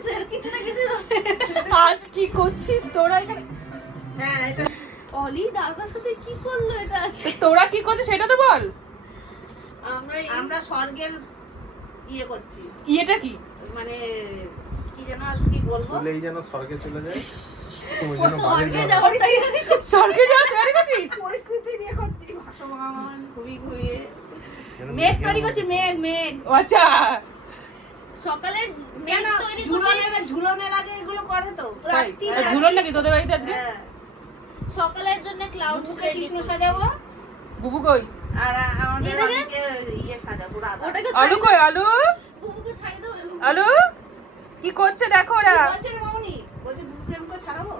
কিছু না কিছু আজ কি করছিস তোরা এখানে? হ্যাঁ এটা অলি দাদার সাথে কি করলো এটা আছে? তোরা কি করছিস সেটা তো বল। আমরা স্বর্গের ইয়ে করছি, ইয়েটা কি? মানে কি যেন কি বলবো, চলেই যেন স্বর্গে চলে যায়। স্বর্গে যাওয়ার তৈরি করছি। স্বর্গে যাওয়ার তৈরি করছিস? পরিস্থিতি নিয়ে করছি, ভাসমান ঘুমিয়ে মেঘ তৈরি করছি, মেঘ ও আচ্ছা, সকালে কেন মেঘ তৈরি করছি। ঝুলনের আগে এগুলো করে তো। তাই? রাত্রি আর ঝুলন নাকি তোদের বাড়িতে আজকে? হ্যাঁ, সকালের জন্য ক্লাউড বুকে কৃষ্ণ সাজাবো বুবু কই? আর আমাদের এদিকে? অনেকে ইয়ে সাজাবো, রাধা। ওটাকে আলু কই? আলু বুবুকে ছাই দাও। আলু কি করছে দেখো ওরা। বলছে রে মামনি, বলছে বুকে আমাকে ছাড়াবো।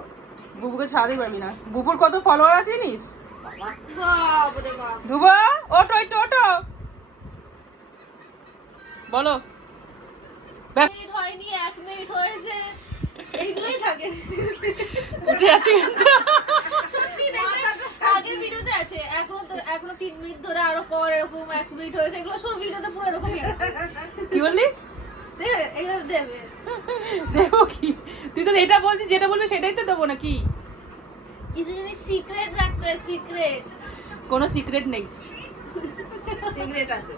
বুবুকে ছাড়াতেই পারবি না। বুবুর কত ফলোয়ার আছে জানিস? বাবা, বাপ রে বাপ। ধুবা ওটো ওটো বলো। ব্যাস মিনিট হয়নি, 1 মিনিট হয়েছে, এইগুলোই থাকে। উঠে যাচ্ছে কিন্তু। সত্যি দেখবে আগের ভিডিওতে আছে, এখনো 3 মিনিট ধরে আরো পর এরকম 1 মিনিট হয়েছে, এগুলো সব ভিডিওতে পুরো এরকমই আছে। কি বললি? দেখে এগুলো দেবে। দেবো কি? তুই তো এটা বলছিস, যেটা বলবি সেটাই তো দেবো নাকি? কিছু জিনিস সিক্রেট রাখতে হয়, সিক্রেট। কোনো সিক্রেট নেই। সিগারেট আছে।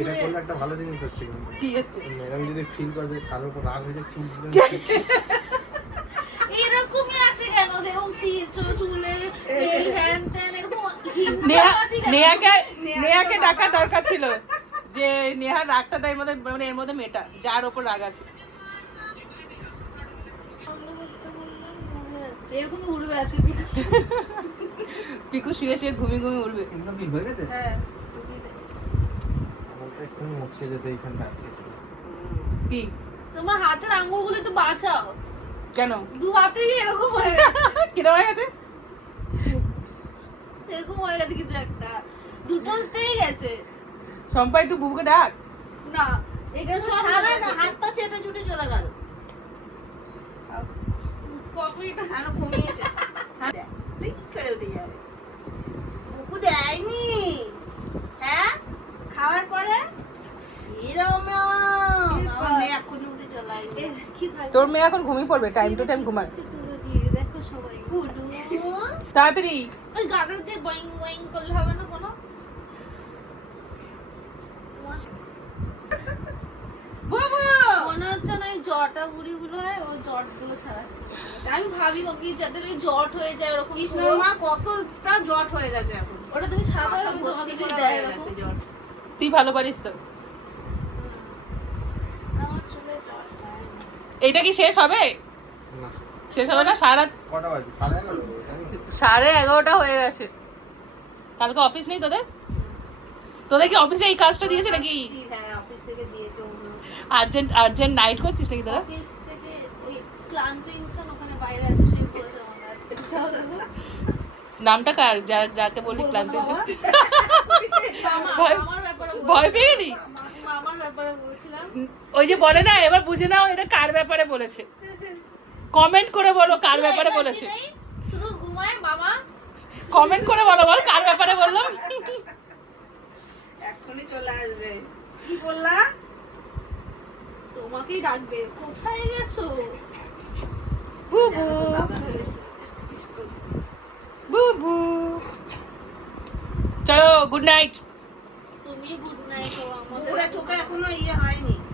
এটা করলে একটা ভালো জিনিস হচ্ছে কিন্তু। কি আছে? ম্যাডাম যদি ফিল করে যে কারোর উপর রাগ হয়েছে, চুল এরকমই আসে কেন, যেরকম চুলে তেল হ্যান ত্যান এরকম নেহাকে নেহাকে নেহাকে তো ডাকা দরকার ছিল যে নেহার রাগটা তাই মধ্যে, মানে এর মধ্যে মেটা যার ওপর রাগ আছে। এরকমই উড়বে আছে। পিকু শুয়ে শুয়ে ঘুমিয়ে ঘুমিয়ে উঠবে। এগুলো কি হয়ে গেছে? হ্যাঁ, আমারটা একটু মুছে যেতে এইখানটা আটকেছিল। কি? তোমার হাতের আঙ্গুলগুলো একটু বাঁচাও। কেন? দু হাতেই এরকম হয়ে গেছে, কিরম হয়ে গেছে? এরকম হয়ে গেছে কিছু একটা, দুটোতেই গেছে। শম্পা একটু বুবুকে ডাক। না এখানে সব সারা না হাতটা চেটে চুটে চলে গেল। পকেট আরো ঘুমিয়েছে। হ্যাঁ, ঠিক করে উঠে যাবে। কুকু দেয়নি, হ্যাঁ, খাওয়ার পরে এরম আমার মেয়ে এখনই উঠে চলে আসবে। কি থাকে তোর মেয়ে এখন ঘুমিয়ে পড়বে, টাইম টু টাইম ঘুমায়। তুলে দিয়ে দেখো সবাই। কুডু তাড়াতাড়ি। ওই গার্ডার দিয়ে বইং বইং করলে হবে না কোনো? বাবা মনে হচ্ছে না এই জটা বুড়িগুলো হয়, ওই জটগুলো ছাড়াচ্ছে। আমি ভাবি ওকে যাদের ওই জট হয়ে যায় ওরকম কৃষ্ণ পুরো- মা কতটা জট হয়ে গেছে এখন। ওটা তুমি ছাড়াতে হবে, মাথা আমি ভর্তি তোমাকে যদি করা দেয় হয়ে গেছে এরকম। জট। তুই ভালো পারিস তো। আমার চুলে জট হয় না। এইটা কি শেষ হবে? না, শেষ হবে না? সারা কটা বাজে? 11:30? 11:30 হয়ে গেছে। কালকে অফিস নেই তোদের? তোদের কি অফিসে এই কাজটা দিয়েছে নাকি? হ্যাঁ, অফিস থেকে দিয়েছে ওগুলো। আর্জেন্ট নাইট করছিস নাকি তোরা? অফিস থেকে ওই ক্লান্ত ইনসান ওখানে বাইরে আছে, শুয়ে পড়েছে আমার আর যাও দেখো। নামটা কার যাকে বললি ক্লান্ত হয়েছে? ভয়- আমার ব্যাপারে ভয় পেয়ে গেলি? আমার ব্যাপারে বলছিলাম। ওই যে বলে না, এবার বুঝে নাও এটা কার ব্যাপারে বলেছে। কমেন্ট করে বলো কার ব্যাপারে এনার্জি বলেছে। নেই, শুধু ঘুমায় মামা। কমেন্ট করে বলো, বল কার ব্যাপারে বললাম। এক্ষুনি চলে আসবে। কি বললা? তোমাকেই ডাকবে, কোথায় গেছো? বুবু বুবু চলো গুড নাইট। তুমি গুড নাইট, আমাদের ওরা চোখে এখনো ইয়ে হয়নি।